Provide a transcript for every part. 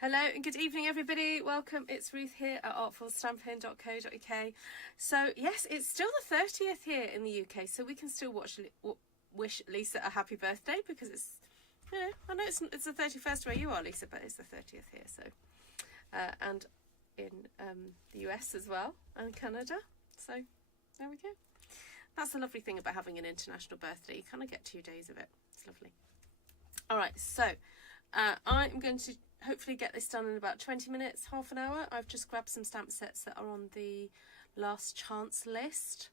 Hello and good evening everybody, welcome, it's Ruth here at artfulstampin.co.uk. So yes, it's still the 30th here in the UK, so we can still wish Lisa a happy birthday because it's, you know, I know it's the 31st where you are, Lisa, but it's the 30th here, so and in the US as well, and Canada, so there we go. That's the lovely thing about having an international birthday, you kind of get 2 days of it, it's lovely. Alright, so I'm going to hopefully get this done in about 20 minutes, half an hour. I've just grabbed some stamp sets that are on the last chance list.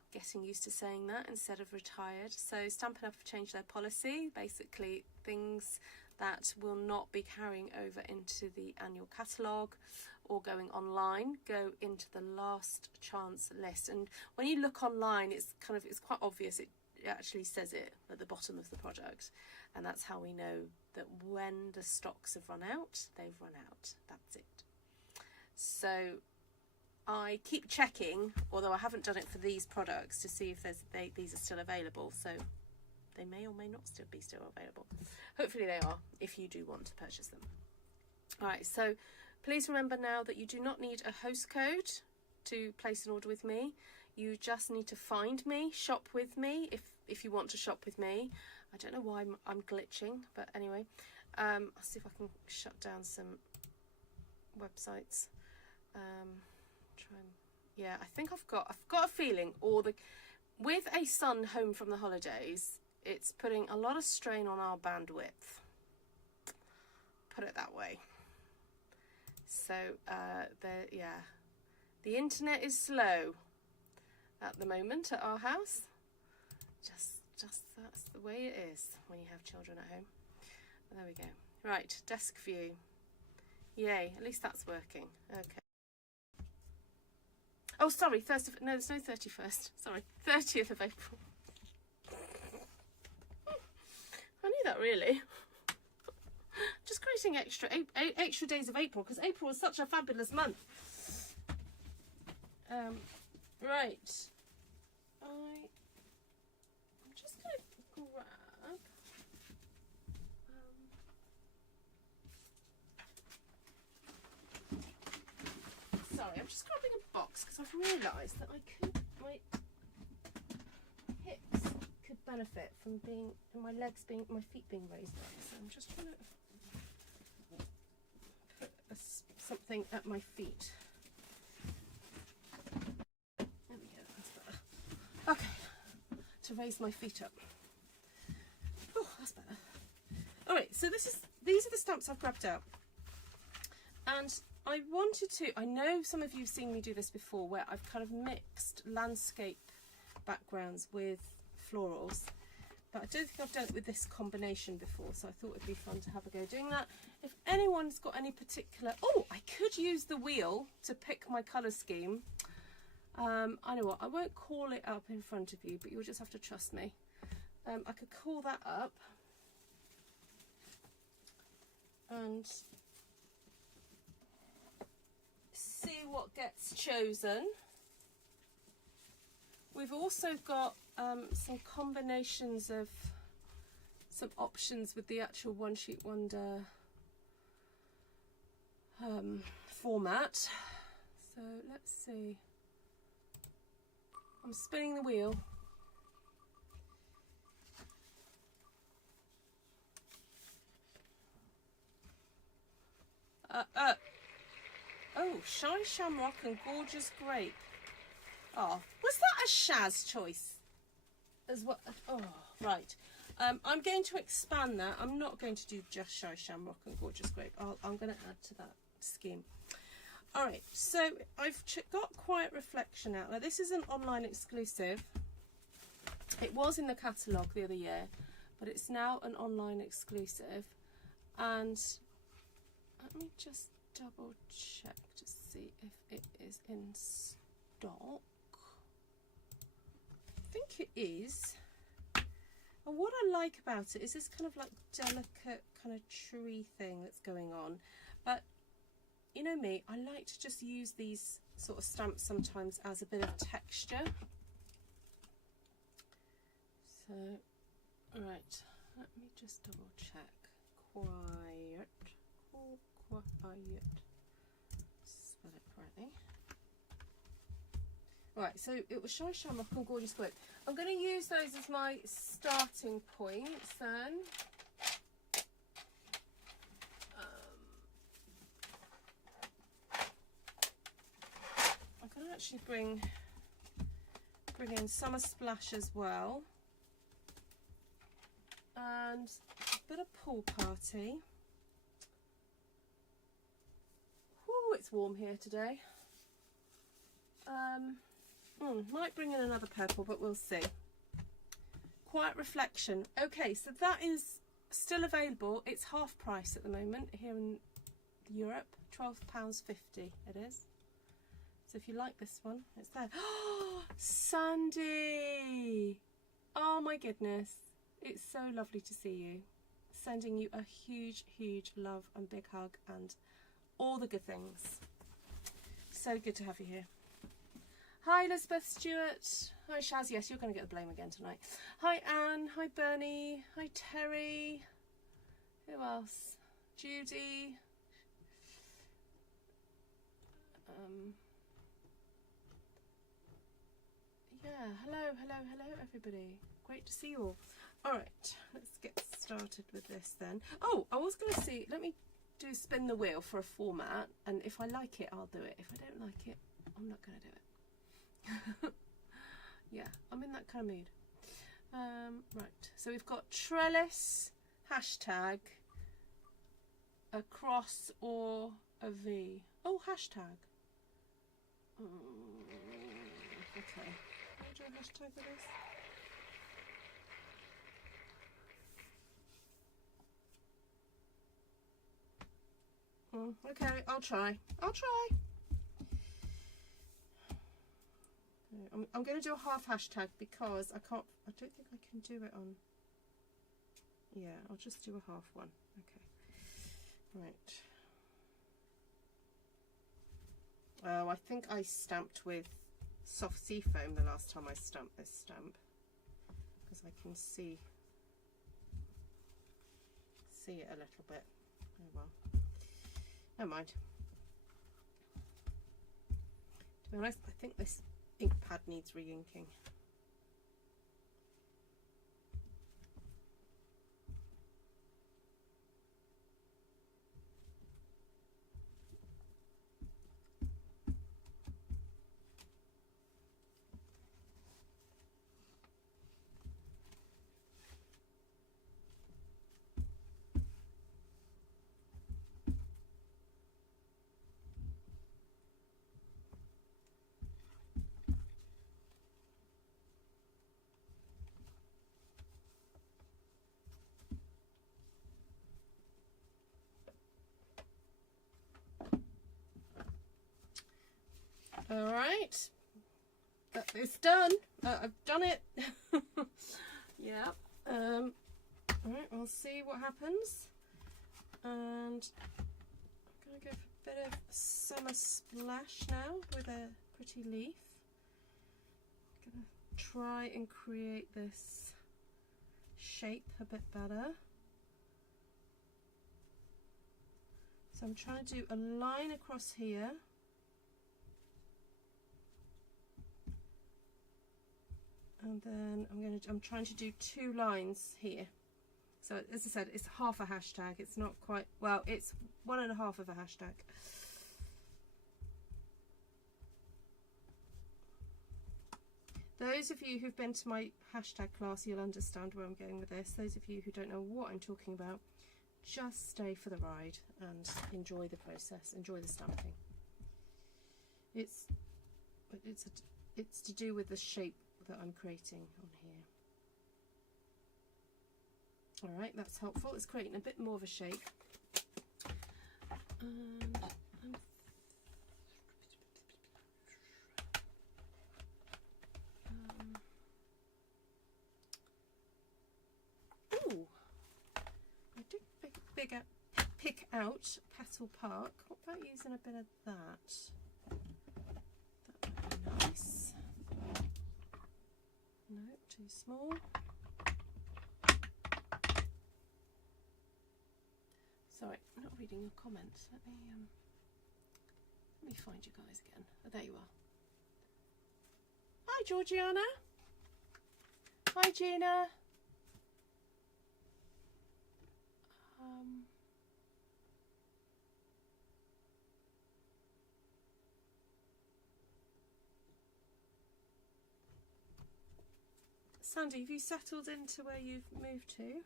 I'm getting used to saying that instead of retired. So Stampin' Up have changed their policy. Basically, things that will not be carrying over into the annual catalogue or going online go into the last chance list. And when you look online, it's quite obvious. It actually says it at the bottom of the product, and that's how we know that when the stocks have run out, they've run out. That's it. So I keep checking, although I haven't done it for these products, to see if these are still available. So they may or may not still be available. Hopefully they are, if you do want to purchase them. All right, so please remember now that you do not need a host code to place an order with me. You just need to find me, shop with me, if you want to shop with me. I don't know why I'm glitching, but anyway, I'll see if I can shut down some websites. Yeah, I think I've got a feeling with a son home from the holidays, it's putting a lot of strain on our bandwidth. Put it that way. So the internet is slow at the moment at our house. Just that's the way it is when you have children at home. There we go. Right, desk view. Yay, at least that's working. Okay. Oh, sorry, no, there's no 31st. Sorry, 30th of April. I knew that really. Just creating extra days of April because April is such a fabulous month. Right. I'm just going to grab sorry, I'm just grabbing a box because I've realised that my hips could benefit from my feet being raised up. So I'm just trying to put something at my feet. There we go, that's better. Okay, to raise my feet up. Oh, that's better. Alright, so these are the stamps I've grabbed out. And I know some of you have seen me do this before, where I've kind of mixed landscape backgrounds with florals, but I don't think I've done it with this combination before, so I thought it'd be fun to have a go doing that. If anyone's got any particular, I could use the wheel to pick my colour scheme. I know what, I won't call it up in front of you, but you'll just have to trust me. I could call that up and see what gets chosen. We've also got some combinations of some options with the actual One Sheet Wonder format. So let's see. I'm spinning the wheel. Oh, Shy Shamrock and Gorgeous Grape. Oh, was that a Shaz choice as well? Oh, right. I'm going to expand that. I'm not going to do just Shy Shamrock and Gorgeous Grape. I'm going to add to that scheme. All right, so I've got Quiet Reflection out. Now, this is an online exclusive. It was in the catalogue the other year, but it's now an online exclusive. And let me just double check to see if it is in stock. I think it is. And what I like about it is this kind of like delicate kind of tree thing that's going on. But you know me, I like to just use these sort of stamps sometimes as a bit of texture. So, right, let me just double check. Quiet quiet. Spell it correctly. Right, so it was Shy Shamrock and Gorgeous Grape. I'm going to use those as my starting points then. I can actually bring in Summer Splash as well. And a bit of Pool Party. Whoo, it's warm here today. Might bring in another purple, but we'll see. Quiet Reflection. Okay, so that is still available. It's half price at the moment here in Europe. £12.50 it is. So if you like this one, it's there. Oh, Sandy! Oh my goodness. It's so lovely to see you. Sending you a huge, huge love and big hug and all the good things. So good to have you here. Hi Elizabeth Stewart. Hi Shaz. Yes, you're going to get the blame again tonight. Hi Anne. Hi Bernie. Hi Terry. Who else? Judy. Yeah, hello everybody. Great to see you all. Alright, let's get started with this then. Oh, I was going to see, let me do spin the wheel for a format, and if I like it, I'll do it. If I don't like it, I'm not going to do it. Yeah, I'm in that kind of mood. Right, so we've got trellis, hashtag, a cross or a V. Oh, hashtag. Okay, I'll do a hashtag for this. Okay, I'll try. I'm going to do a half hashtag because I don't think I can do it on. Yeah, I'll just do a half one. Okay, right. Oh, I think I stamped with soft sea foam the last time I stamped this stamp because I can see it a little bit. Oh well, never mind. To be honest, I think this ink pad needs re-inking. All right, it's done. I've done it. Yeah. All right, we'll see what happens. And I'm gonna go for a bit of Summer Splash now with a pretty leaf. I'm gonna try and create this shape a bit better. So I'm trying to do a line across here. And then I'm trying to do 2 lines here. So as I said, it's half a hashtag. It's not quite, well, it's 1.5 of a hashtag. Those of you who've been to my hashtag class, you'll understand where I'm going with this. Those of you who don't know what I'm talking about, just stay for the ride and enjoy the process, enjoy the stamping. It's to do with the shape that I'm creating on here. All right, that's helpful. It's creating a bit more of a shape. Ooh, I did pick out Petal Park. What about using a bit of that? That would be nice. No, too small. So Sorry, I'm not reading your comments. Let me find you guys again. Oh, there you are. Hi, Georgiana. Hi, Gina. Sandy, have you settled into where you've moved to?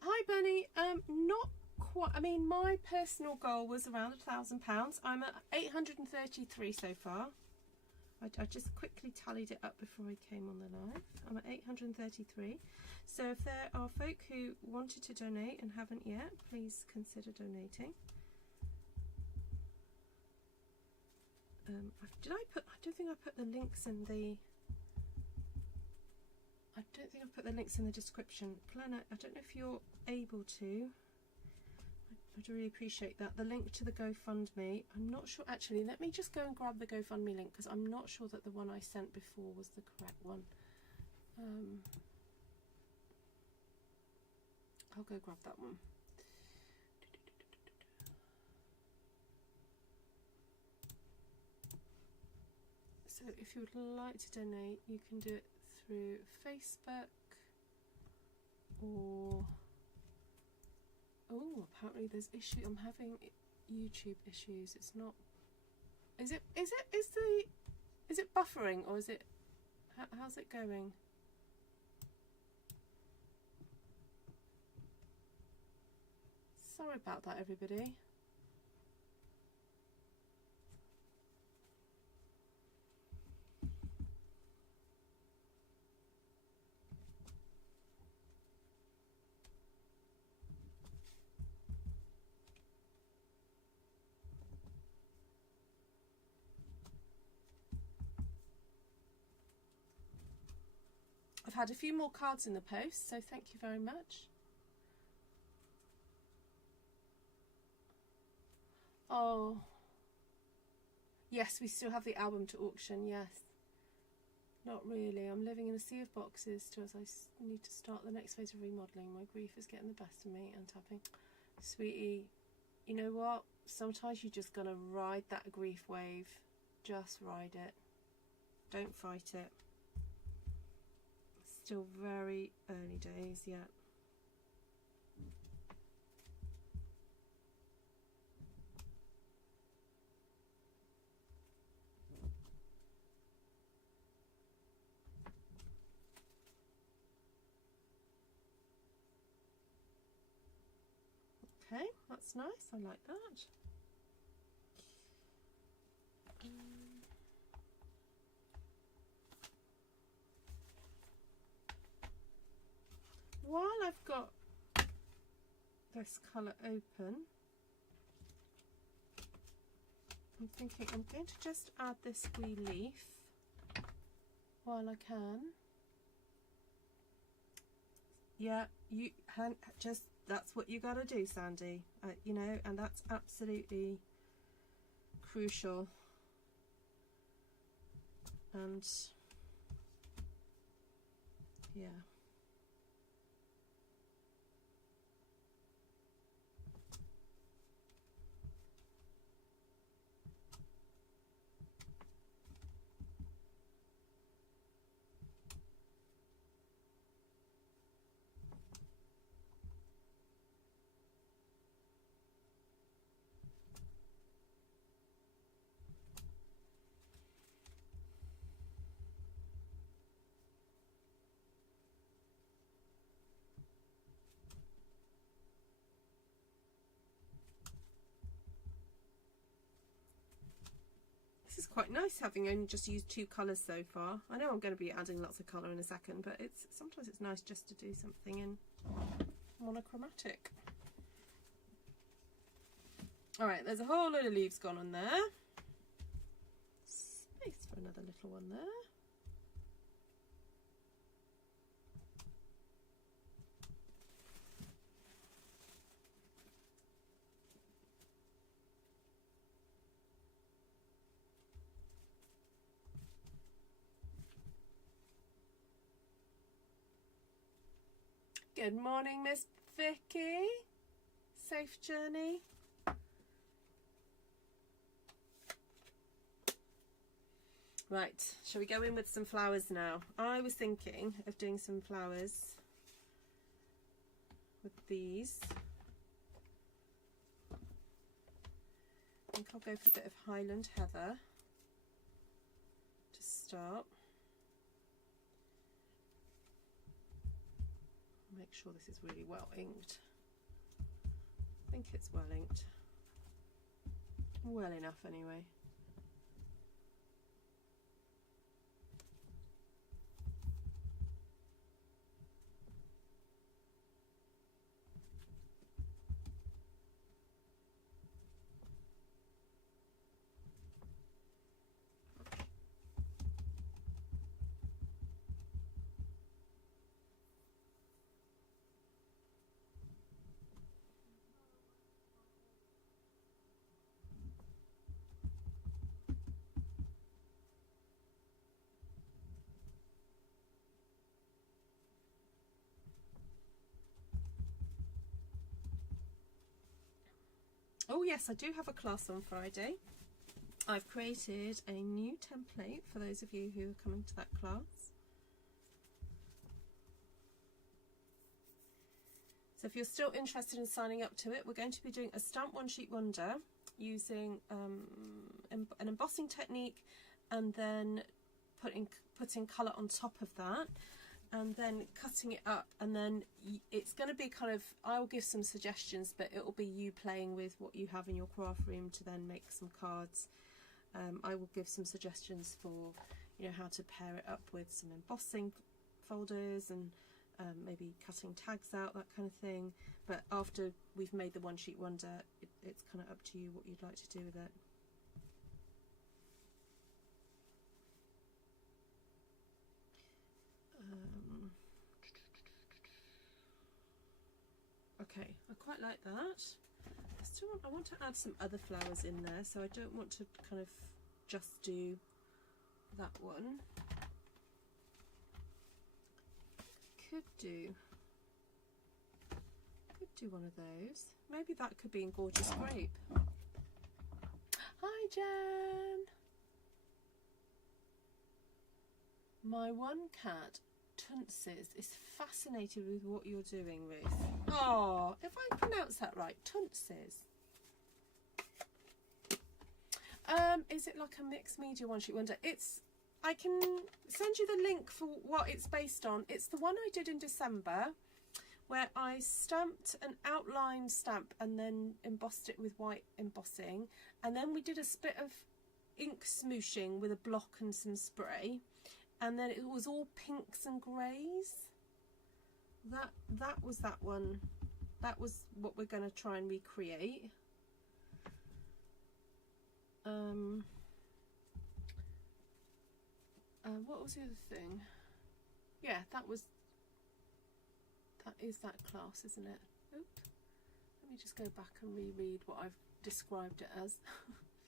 Hi, Benny. Not quite. I mean, my personal goal was around £1,000. I'm at 833 so far. I just quickly tallied it up before I came on the live. I'm at 833. So if there are folk who wanted to donate and haven't yet, please consider donating. Did I put? I don't think I put the links in the. I don't think I put the links in the description. Planet, I don't know if you're able to. I'd really appreciate that. The link to the GoFundMe, I'm not sure. Actually, let me just go and grab the GoFundMe link because I'm not sure that the one I sent before was the correct one. I'll go grab that one. So if you would like to donate, you can do it through Facebook or... Oh, apparently there's issue. I'm having YouTube issues. It's not. Is it buffering or is it? How's it going? Sorry about that, everybody. I've had a few more cards in the post, so thank you very much. Oh, yes, we still have the album to auction, yes. Not really. I'm living in a sea of boxes as I need to start the next phase of remodelling. My grief is getting the best of me and tapping. Sweetie, you know what? Sometimes you just gotta ride that grief wave. Just ride it. Don't fight it. Still very early days yet. Okay, that's nice. I like that. While I've got this colour open, I'm thinking I'm going to just add this wee leaf while I can. Yeah, you just, that's what you gotta do, Sandy. You know, and that's absolutely crucial. And yeah. This is quite nice, having only just used 2 colours so far. I know I'm going to be adding lots of colour in a second, but sometimes it's nice just to do something in monochromatic. Alright, there's a whole load of leaves gone on there. Space for another little one there. Good morning, Miss Vicky. Safe journey. Right, shall we go in with some flowers now? I was thinking of doing some flowers with these. I think I'll go for a bit of Highland Heather to start. Make sure this is really well inked. I think it's well inked. Well enough anyway. Oh yes, I do have a class on Friday. I've created a new template for those of you who are coming to that class. So if you're still interested in signing up to it, we're going to be doing a stamp one sheet wonder using an embossing technique, and then putting colour on top of that, and then cutting it up, and then it's going to be kind of, I'll give some suggestions, but it will be you playing with what you have in your craft room to then make some cards. I will give some suggestions for, you know, how to pair it up with some embossing folders and maybe cutting tags out, that kind of thing. But after we've made the one sheet wonder, it's kind of up to you what you'd like to do with it. Okay, I quite like that. I want to add some other flowers in there, so I don't want to kind of just do that one. Could do one of those. Maybe that could be in Gorgeous Grape. Hi Jan! My one cat, Tunces, is fascinated with what you're doing, Ruth. Oh, if I pronounce that right, Tunces. Is it like a mixed media one sheet wonder? I can send you the link for what it's based on. It's the one I did in December, where I stamped an outline stamp and then embossed it with white embossing, and then we did a bit of ink smooshing with a block and some spray, and then it was all pinks and greys. That was that one. That was what we're going to try and recreate. What was the other thing? Yeah, that is that class, isn't it? Oop. Let me just go back and reread what I've described it as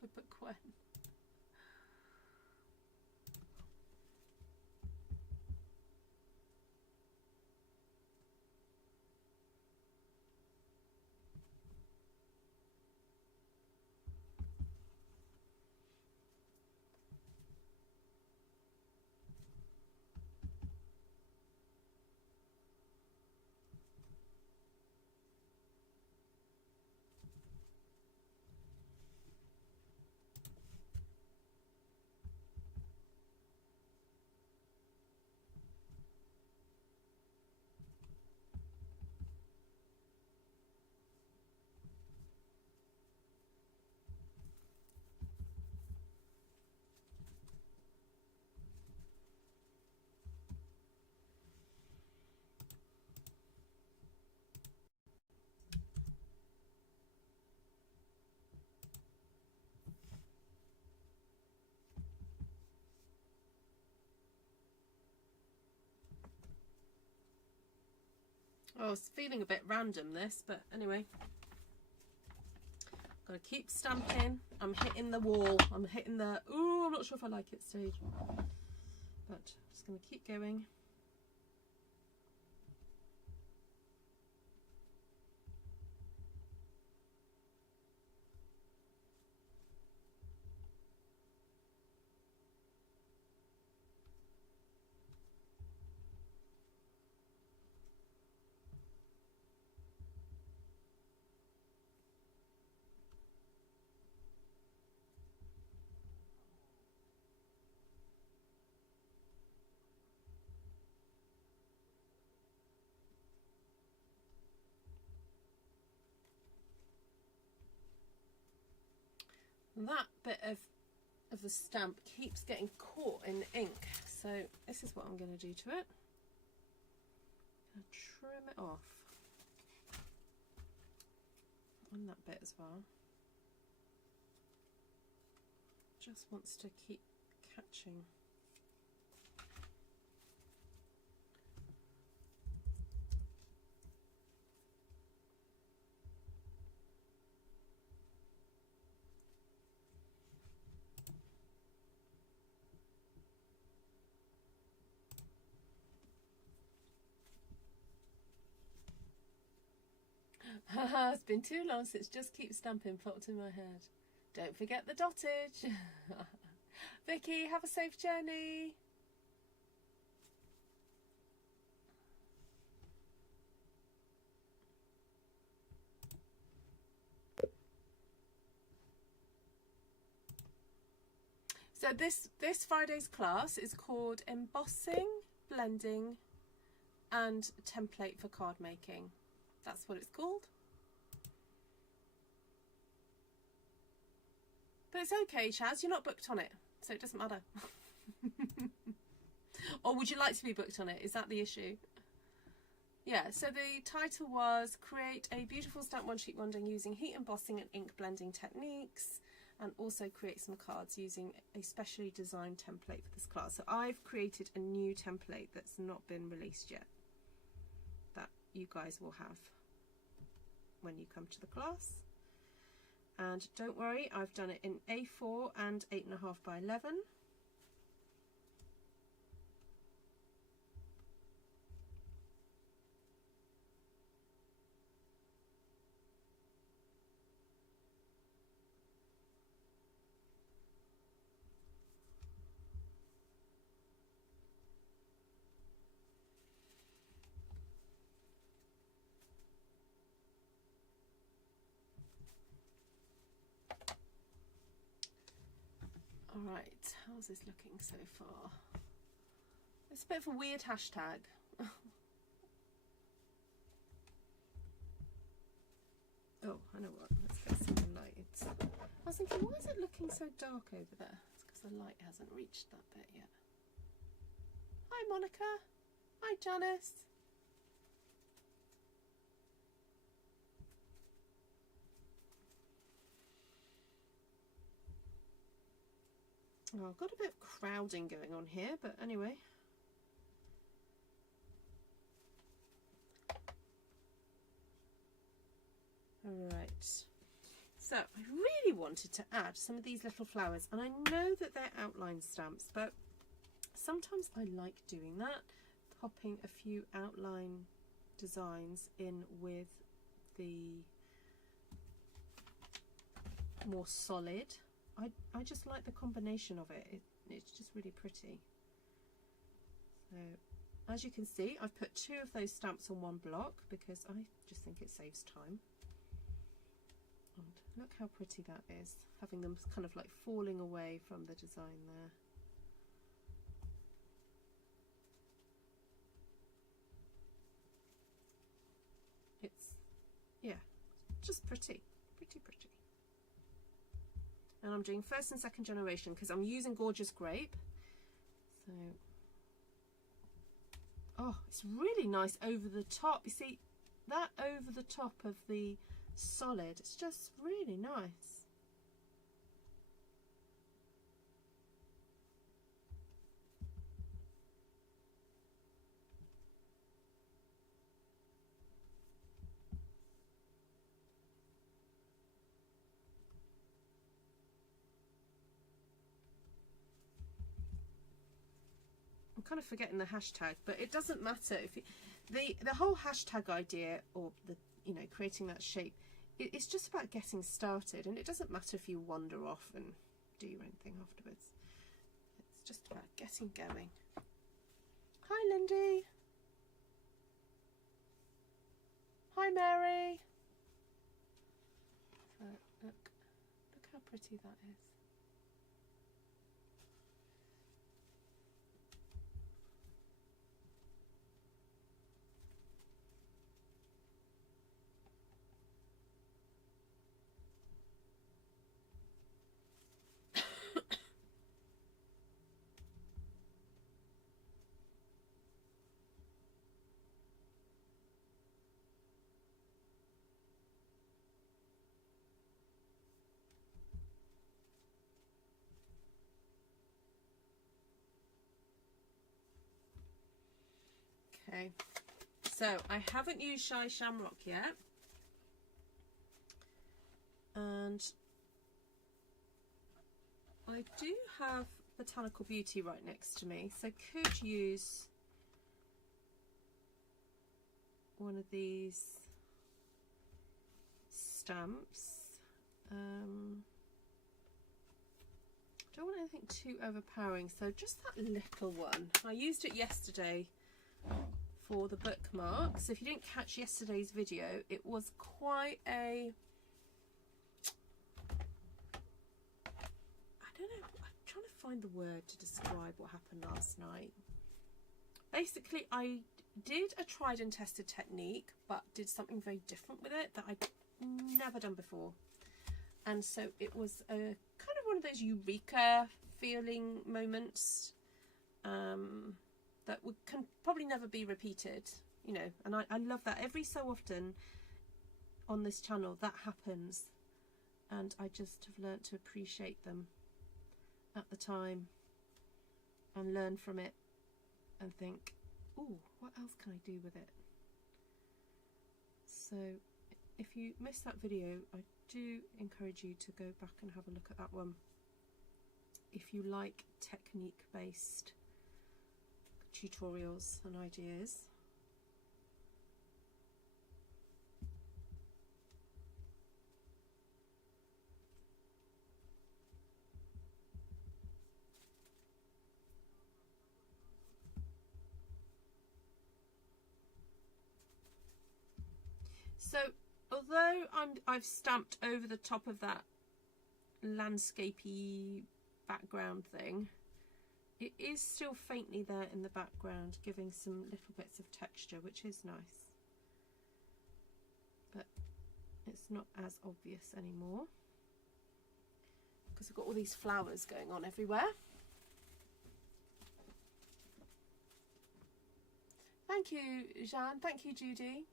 for book one. Oh, it's feeling a bit random this, but anyway. Gotta keep stamping. I'm hitting the wall. I'm hitting the, ooh, I'm not sure if I like it stage. But just gonna keep going. that bit of the stamp keeps getting caught in the ink. So this is what I'm going to do to it. I'm going to trim it off. And that bit as well. Just wants to keep catching. Haha, it's been too long since Just Keep Stamping popped in my head. Don't forget the dottage. Vicky, have a safe journey. So this Friday's class is called Embossing, Blending and Template for Card Making. That's what it's called. But it's okay, Chaz, you're not booked on it, so it doesn't matter. Or would you like to be booked on it? Is that the issue? Yeah, so the title was Create a Beautiful Stamp One Sheet Bonding using heat embossing and ink blending techniques, and also create some cards using a specially designed template for this class. So I've created a new template that's not been released yet, that you guys will have when you come to the class. And don't worry, I've done it in A4 and 8.5 by 11. Alright, how's this looking so far? It's a bit of a weird hashtag. Oh, I know what, let's get some light. I was thinking, why is it looking so dark over there? It's because the light hasn't reached that bit yet. Hi Monica. Hi Janice. Oh, I've got a bit of crowding going on here, but anyway. Alright, so I really wanted to add some of these little flowers, and I know that they're outline stamps, but sometimes I like doing that, popping a few outline designs in with the more solid. I just like the combination of it. It's just really pretty. So as you can see, I've put 2 of those stamps on one block because I just think it saves time. And look how pretty that is, having them kind of like falling away from the design there. It's, yeah, just pretty, pretty. And I'm doing 1st and 2nd generation because I'm using Gorgeous Grape. So, oh, it's really nice over the top. You see, that over the top of the solid, it's just really nice. I'm kind of forgetting the hashtag, but it doesn't matter if you, the whole hashtag idea, or the, you know, creating that shape, it's just about getting started, and it doesn't matter if you wander off and do your own thing afterwards. It's just about getting going. Hi Lindy. Hi Mary. So look how pretty that is. Okay, so I haven't used Shamrock yet, and I do have Botanical Beauty right next to me, so could use one of these stamps. Don't want anything too overpowering, so just that little one. I used it yesterday for the bookmarks. If you didn't catch yesterday's video, it was quite a, I don't know, I'm trying to find the word to describe what happened last night. Basically, I did a tried and tested technique, but did something very different with it that I'd never done before. And so it was a kind of one of those eureka feeling moments that can probably never be repeated, you know. And I love that every so often on this channel that happens, and I just have learnt to appreciate them at the time and learn from it and think, ooh, what else can I do with it? So if you missed that video, I do encourage you to go back and have a look at that one if you like technique based tutorials and ideas. So although I've stamped over the top of that landscapey background thing, it is still faintly there in the background, giving some little bits of texture, which is nice. But it's not as obvious anymore because I've got all these flowers going on everywhere. Thank you, Jeanne. Thank you, Judy.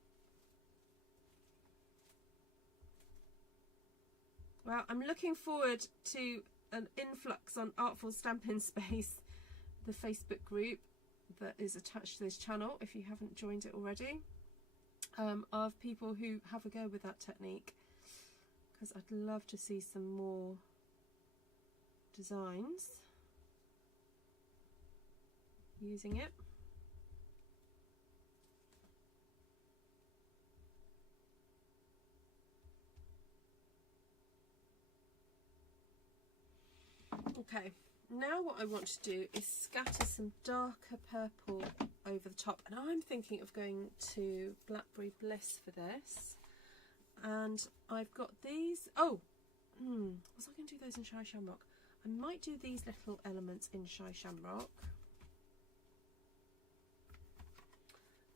Well, I'm looking forward to an influx on Artful Stampin Space, the Facebook group that is attached to this channel, if you haven't joined it already, of people who have a go with that technique, because I'd love to see some more designs using it. Okay, now what I want to do is scatter some darker purple over the top, and I'm thinking of going to Blackberry Bliss for this. And I've got these, was I going to do those in Shamrock? I might do these little elements in Shamrock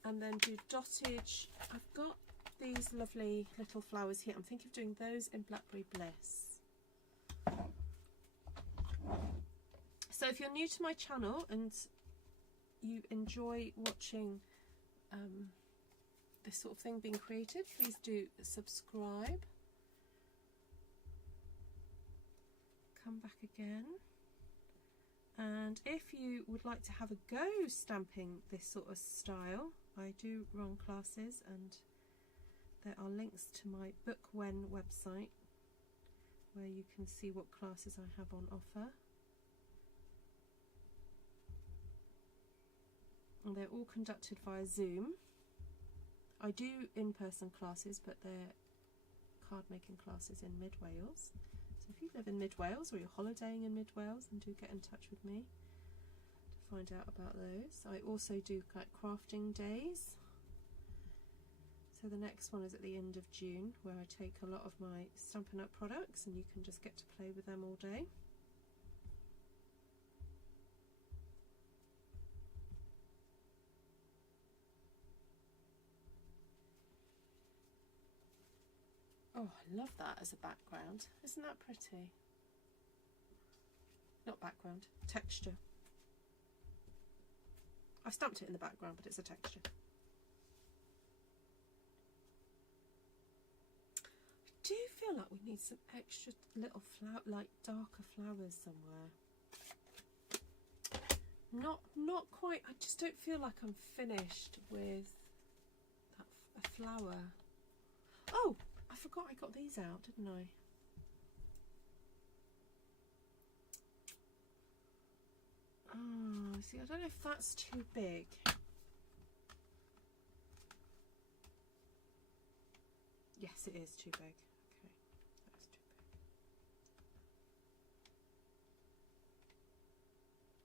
and then do dottage. I've got these lovely little flowers here. I'm thinking of doing those in Blackberry Bliss. So if you're new to my channel and you enjoy watching this sort of thing being created, please do subscribe. Come back again. And if you would like to have a go stamping this sort of style, I do run classes, and there are links to my Book When website where you can see what classes I have on offer. And they're all conducted via Zoom. I do in-person classes, but they're card making classes in mid-Wales. So if you live in mid-Wales or you're holidaying in mid-Wales, then do get in touch with me to find out about those. I also do like crafting days. So the next one is at the end of June, where I take a lot of my Stampin' Up products and you can just get to play with them all day. Oh, I love that as a background. Isn't that pretty? Not background, texture. I stamped it in the background, but it's a texture. I do feel like we need some extra little flower, like darker flowers somewhere. Not quite. I just don't feel like I'm finished with a flower. Oh, I forgot I got these out, didn't I? Oh, see, I don't know if that's too big. Yes, it is too big. Okay, that's too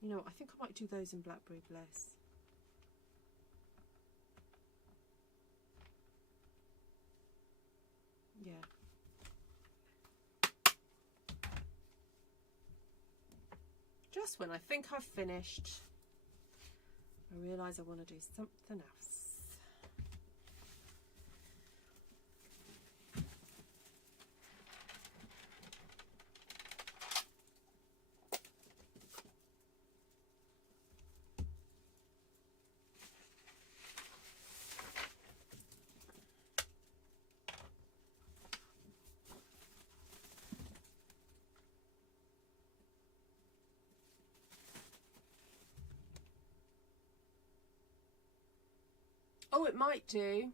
big. You know, I think I might do those in Blackberry Bliss. Yeah. Just when I think I've finished, I realise I want to do something else. Oh, it might do.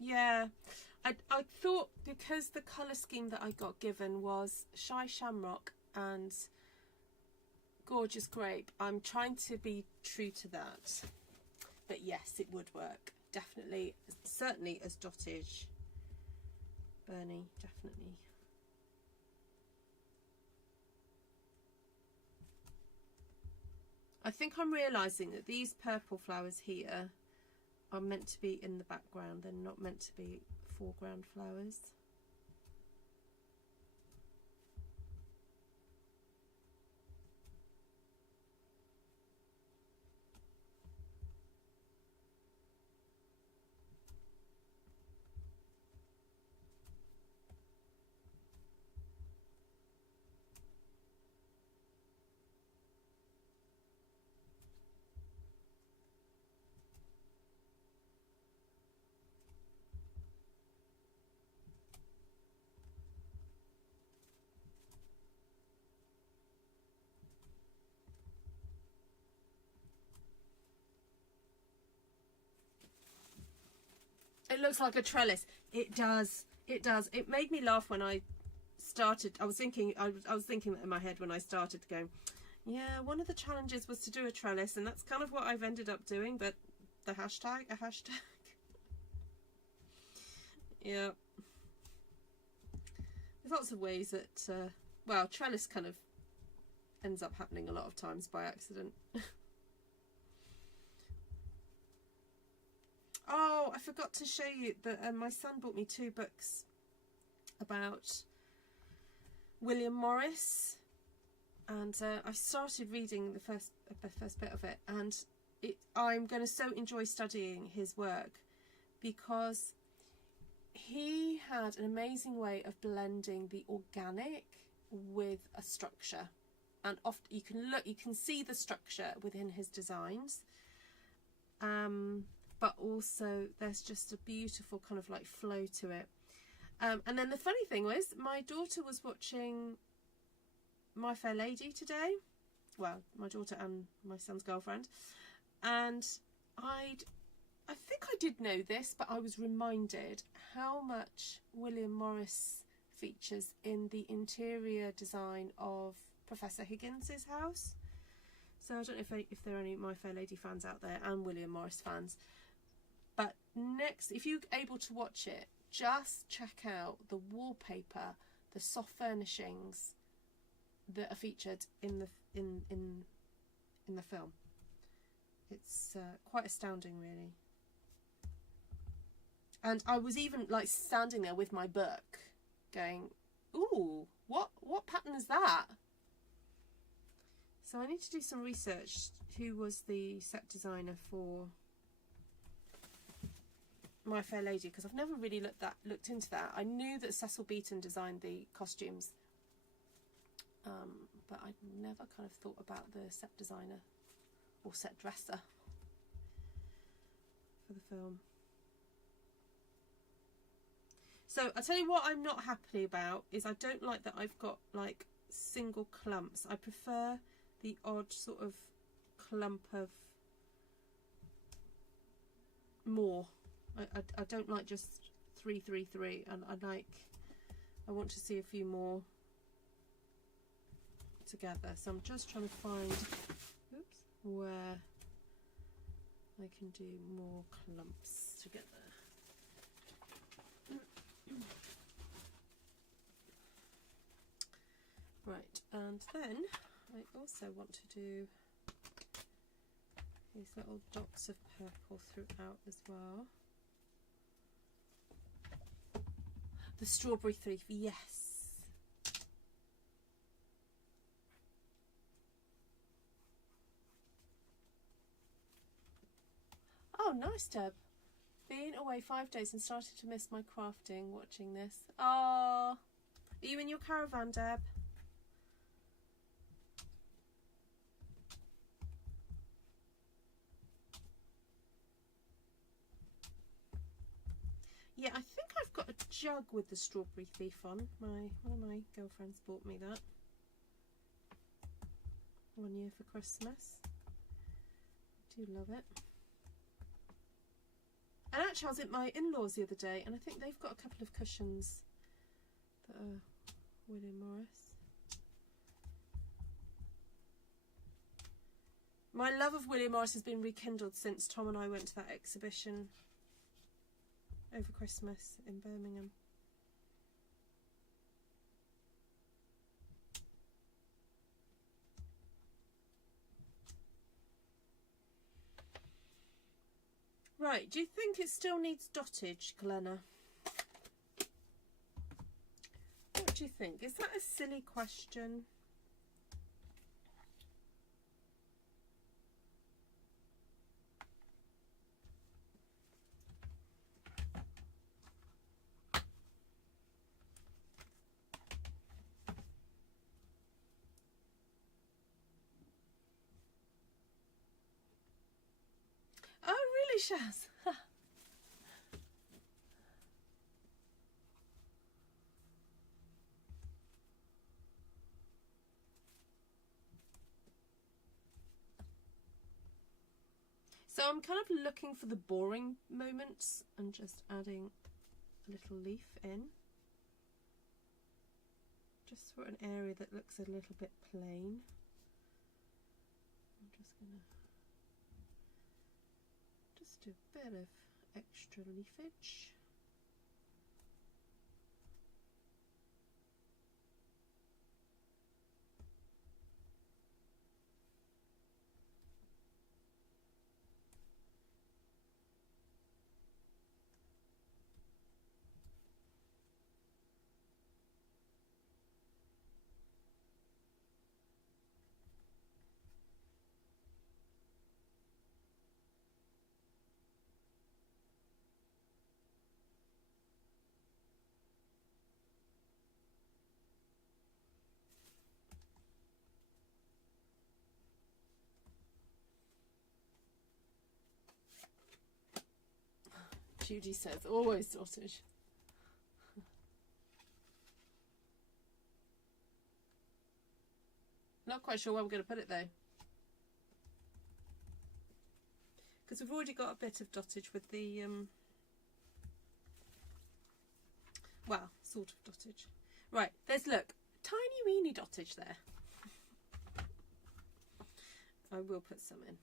Yeah. I thought because the colour scheme that I got given was Shy Shamrock and Gorgeous Grape, I'm trying to be true to that. But yes, it would work. Definitely. Certainly as dotage. Bernie, definitely. I think I'm realising that these purple flowers here are meant to be in the background. They're not meant to be foreground flowers. It looks like a trellis. It does. It does. It made me laugh when I started. I was thinking that in my head when I started going, yeah, one of the challenges was to do a trellis, and that's kind of what I've ended up doing, but a hashtag. Yeah. There's lots of ways that, well, trellis kind of ends up happening a lot of times by accident. Oh, I forgot to show you that my son bought me 2 books about William Morris, and I started reading the first bit of it, and I'm going to so enjoy studying his work because he had an amazing way of blending the organic with a structure, and often you can see the structure within his designs. But also there's just a beautiful kind of like flow to it. And then the funny thing was, my daughter was watching My Fair Lady today. Well, my daughter and my son's girlfriend. And I think I did know this, but I was reminded how much William Morris features in the interior design of Professor Higgins's house. So I don't know if there are any My Fair Lady fans out there and William Morris fans. But next, if you're able to watch it, just check out the wallpaper, the soft furnishings that are featured in the film. It's quite astounding, really. And I was even like standing there with my book, going, "Ooh, what pattern is that?" So I need to do some research. Who was the set designer for My Fair Lady? Because I've never really looked into that. I knew that Cecil Beaton designed the costumes, but I'd never kind of thought about the set designer or set dresser for the film. So I'll tell you what I'm not happy about is I don't like that I've got like single clumps. I prefer the odd sort of clump of more. I don't like just 3, 3, 3, and I want to see a few more together. So I'm just trying to find where I can do more clumps together. Right, and then I also want to do these little dots of purple throughout as well. The strawberry thief, yes. Oh, nice, Deb. Been away 5 days and started to miss my crafting watching this. Oh, are you in your caravan, Deb? Yeah, I think I've got a jug with the strawberry thief on. One of my girlfriends bought me that 1 year for Christmas. I do love it. And actually I was at my in-laws the other day and I think they've got a couple of cushions that are William Morris. My love of William Morris has been rekindled since Tom and I went to that exhibition over Christmas in Birmingham. Right, do you think it still needs dottage, Glenna? What do you think? Is that a silly question? Shaz. So I'm kind of looking for the boring moments and just adding a little leaf in. Just for an area that looks a little bit plain. I'm just going to do a bit of extra leafage. Judy says, always dottage. Not quite sure where we're going to put it though. Because we've already got a bit of dottage with the, well, sort of dottage. Right, there's, look, tiny weeny dottage there. I will put some in.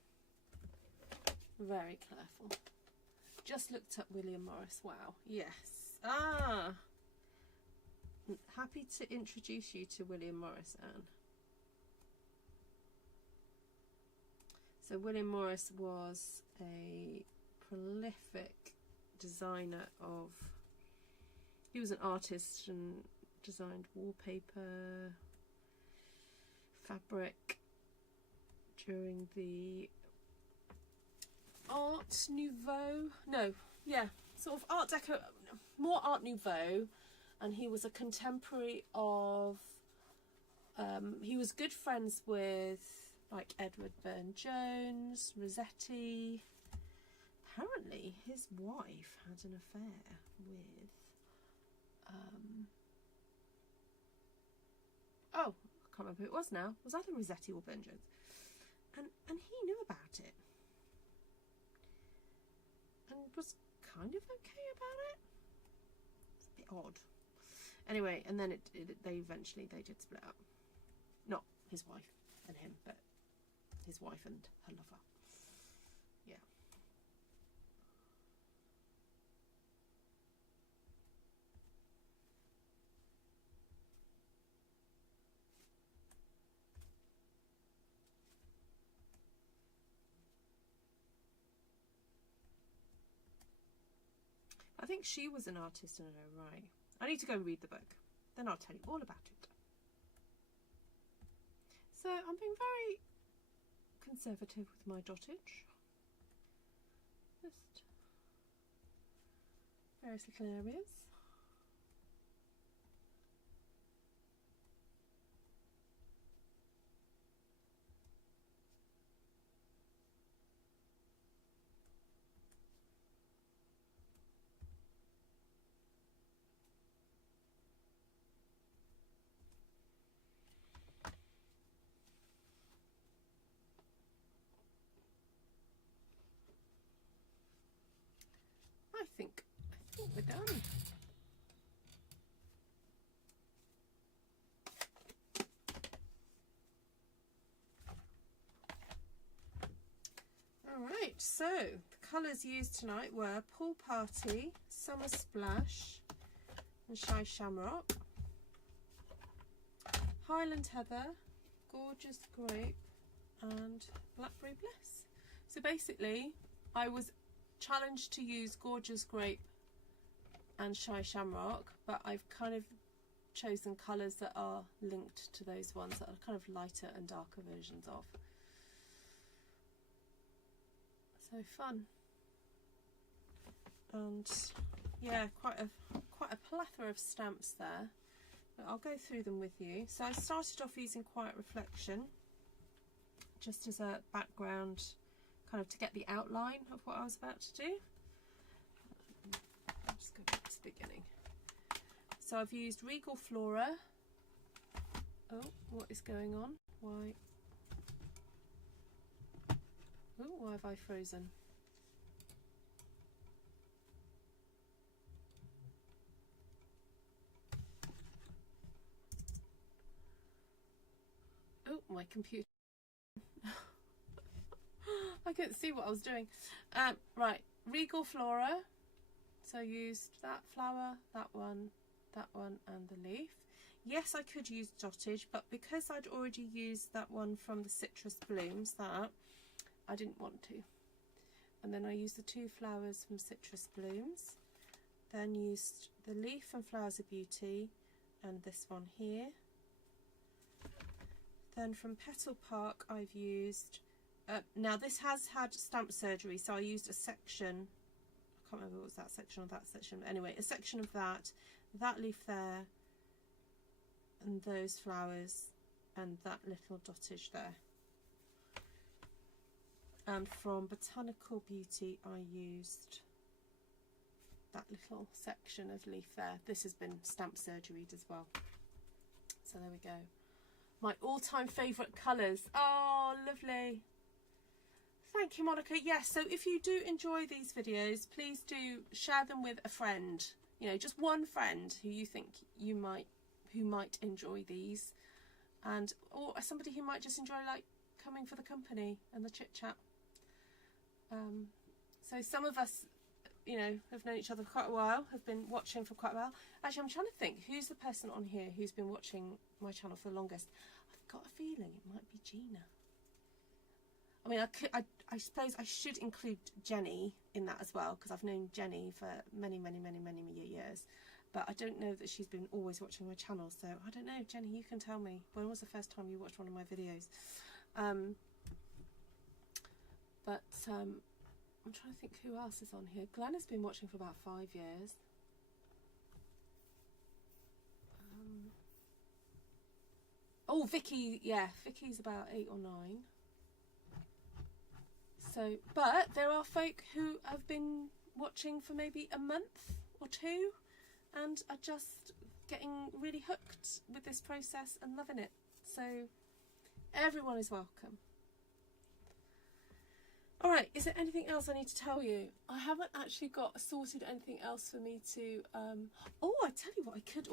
Very careful. Just looked up William Morris. Wow. Yes. Ah. Happy to introduce you to William Morris, Anne. So William Morris was a prolific designer of, he was an artist and designed wallpaper, fabric during the Art Nouveau, no, yeah, sort of Art Deco, more Art Nouveau, and he was a contemporary of, he was good friends with like Edward Burne-Jones, Rossetti. Apparently his wife had an affair with, oh, I can't remember who it was now, was either Rossetti or Burne-Jones. and he knew about it and was kind of okay about it. It's a bit odd. Anyway, and then they eventually did split up. Not his wife and him, but his wife and her lover. Yeah. I think she was an artist in her own right. I need to go read the book. Then I'll tell you all about it. So I'm being very conservative with my dottage. Just various little areas. I think we're done. Alright, so the colours used tonight were Pool Party, Summer Splash and Shy Shamrock, Highland Heather, Gorgeous Grape and Blackberry Bliss. So basically I was challenged to use Gorgeous Grape and Shy Shamrock, but I've kind of chosen colours that are linked to those ones, that are kind of lighter and darker versions of. So fun. And yeah, quite a plethora of stamps there, but I'll go through them with you. So I started off using Quiet Reflection just as a background, kind of to get the outline of what I was about to do. I'll just go back to the beginning. So I've used Regal Flora. Oh, what is going on? Why? Oh, why have I frozen? Oh, my computer. I couldn't see what I was doing. Right, Regal Flora. So I used that flower, that one, and the leaf. Yes, I could use dottage, but because I'd already used that one from the Citrus Blooms, I didn't want to. And then I used the two flowers from Citrus Blooms. Then used the leaf from Flowers of Beauty and this one here. Then from Petal Park I've used, now this has had stamp surgery, so I used a section, I can't remember what was that section or that section, but anyway, a section of that leaf there, and those flowers, and that little dottage there. And from Botanical Beauty I used that little section of leaf there. This has been stamp surgeried as well. So there we go. My all-time favourite colours. Oh, lovely. Thank you, Monica. Yes, so if you do enjoy these videos, please do share them with a friend. You know, just one friend who you think who might enjoy these, or somebody who might just enjoy like coming for the company and the chit chat. So some of us, you know, have known each other for quite a while, have been watching for quite a while. Actually, I'm trying to think who's the person on here who's been watching my channel for the longest. I've got a feeling it might be Gina. I mean, I suppose I should include Jenny in that as well, because I've known Jenny for many years, but I don't know that she's been always watching my channel. So I don't know, Jenny, you can tell me, when was the first time you watched one of my videos? I'm trying to think who else is on here. Glenn has been watching for about 5 years. Oh, Vicky, yeah, Vicky's about 8 or 9. So, but there are folk who have been watching for maybe a month or two and are just getting really hooked with this process and loving it. So everyone is welcome. Alright, is there anything else I need to tell you? I haven't actually got sorted anything else for me to... Oh, I tell you what, I could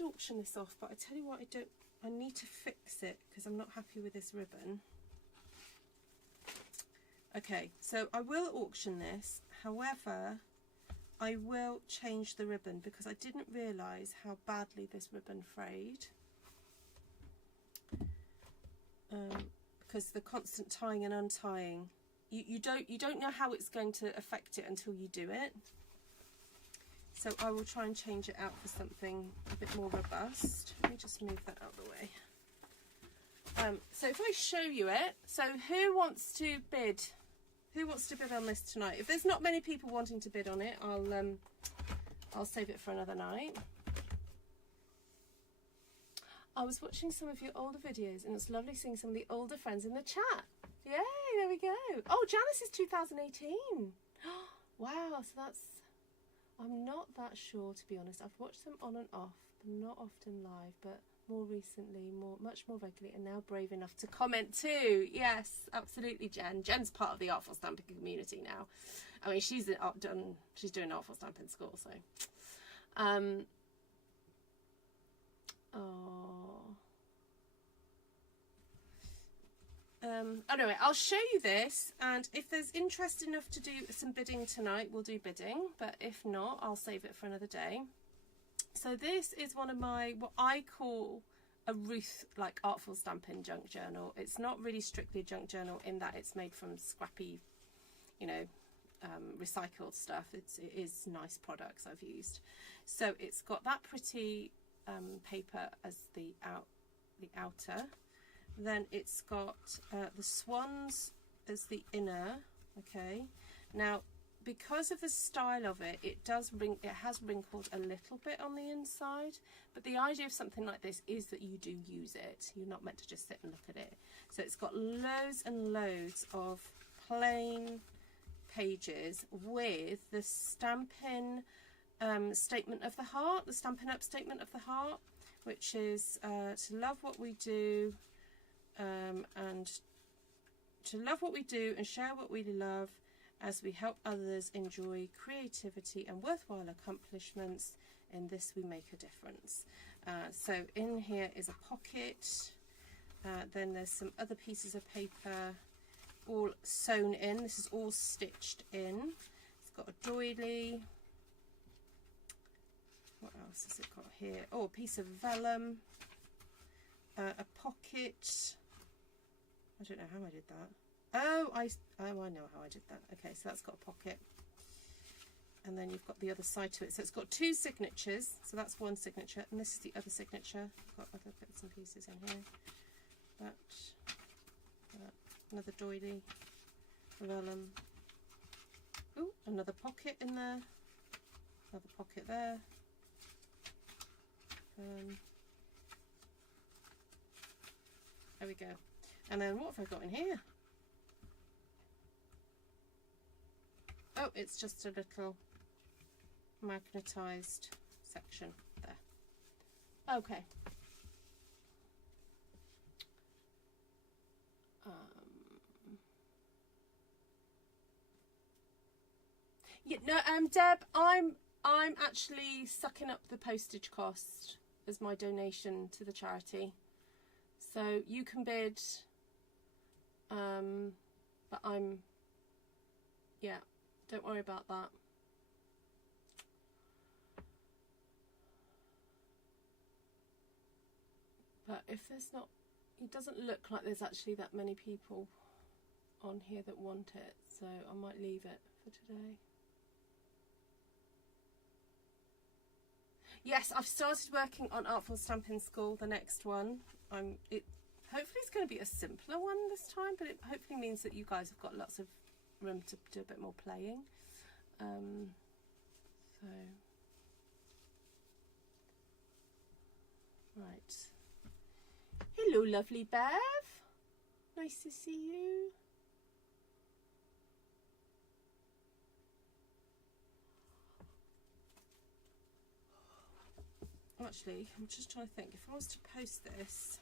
auction this off, but I tell you what, I need to fix it because I'm not happy with this ribbon. Okay, so I will auction this, however, I will change the ribbon because I didn't realise how badly this ribbon frayed. Because the constant tying and untying, you don't know how it's going to affect it until you do it. So I will try and change it out for something a bit more robust. Let me just move that out of the way. So if I show you it, so who wants to bid? Who wants to bid on this tonight? If there's not many people wanting to bid on it, I'll save it for another night. I was watching some of your older videos and it's lovely seeing some of the older friends in the chat. Yay, there we go. Oh, Janice is 2018. Wow, so that's... I'm not that sure, to be honest. I've watched them on and off, but not often live, but more recently, much more regularly, and now brave enough to comment too. Yes, absolutely, Jen. Jen's part of the Artful Stamping community now. I mean, she's doing Artful Stamping school, so. Anyway, I'll show you this, and if there's interest enough to do some bidding tonight, we'll do bidding, but if not, I'll save it for another day. So this is one of my, what I call a Ruth, like, Artful Stampin junk journal. It's not really strictly a junk journal in that it's made from scrappy, you know, recycled stuff. It is nice products I've used. So it's got that pretty paper as the outer. Then it's got the swans as the inner. Okay, now because of the style of it, it has wrinkled a little bit on the inside, but the idea of something like this is that you do use it. You're not meant to just sit and look at it. So it's got loads and loads of plain pages with the Stampin Statement of the Heart, the Stampin Up Statement of the Heart, which is to love what we do, and to love what we do and share what we love as we help others enjoy creativity and worthwhile accomplishments. In this we make a difference. So in here is a pocket, then there's some other pieces of paper all sewn in. This is all stitched in. It's got a doily. What else has it got here? Oh, a piece of vellum, a pocket. I don't know how I did that. Oh, I know how I did that. Okay, so that's got a pocket. And then you've got the other side to it. So it's got two signatures. So that's one signature. And this is the other signature. I've got other bits and pieces in here. Another doily. Vellum. Ooh, another pocket in there. Another pocket there. There we go. And then what have I got in here? Oh, it's just a little magnetised section there. Okay. Yeah, no, Deb, I'm actually sucking up the postage cost as my donation to the charity. So you can bid, but yeah, don't worry about that. But if there's not, it doesn't look like there's actually that many people on here that want it, so I might leave it for today. Yes, I've started working on Artful Stampin School, the next one. Hopefully it's going to be a simpler one this time, but it hopefully means that you guys have got lots of room to do a bit more playing. So, right. Hello, lovely Bev. Nice to see you. Actually, I'm just trying to think, if I was to post this,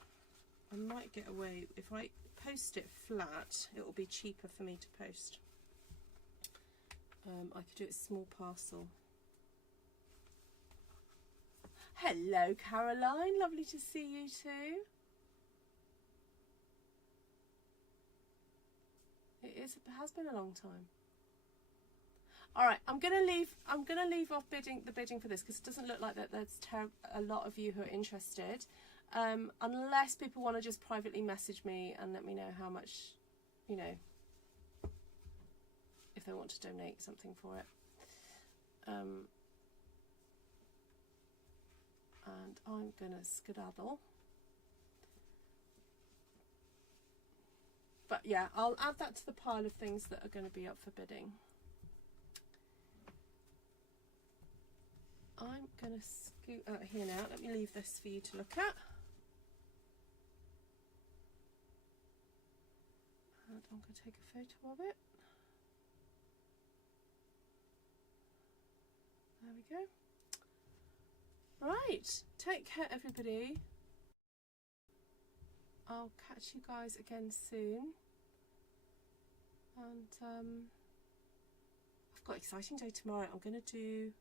I might get away, if I post it flat, it will be cheaper for me to post. I could do it small parcel. Hello Caroline, lovely to see you too. It has been a long time. All right, I'm gonna leave off the bidding for this because it doesn't look like that there's a lot of you who are interested. Unless people want to just privately message me and let me know how much, you know, if they want to donate something for it. And I'm gonna skedaddle. But yeah, I'll add that to the pile of things that are going to be up for bidding. I'm going to scoot out here now. Let me leave this for you to look at. And I'm going to take a photo of it. There we go. Right, take care everybody. I'll catch you guys again soon. And I've got an exciting day tomorrow. We're going to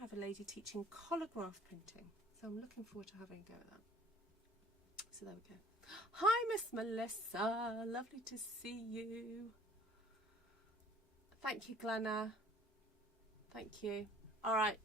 have a lady teaching collograph printing. So I'm looking forward to having a go at that. So there we go. Hi Miss Melissa, lovely to see you. Thank you Glenna. Thank you. All right.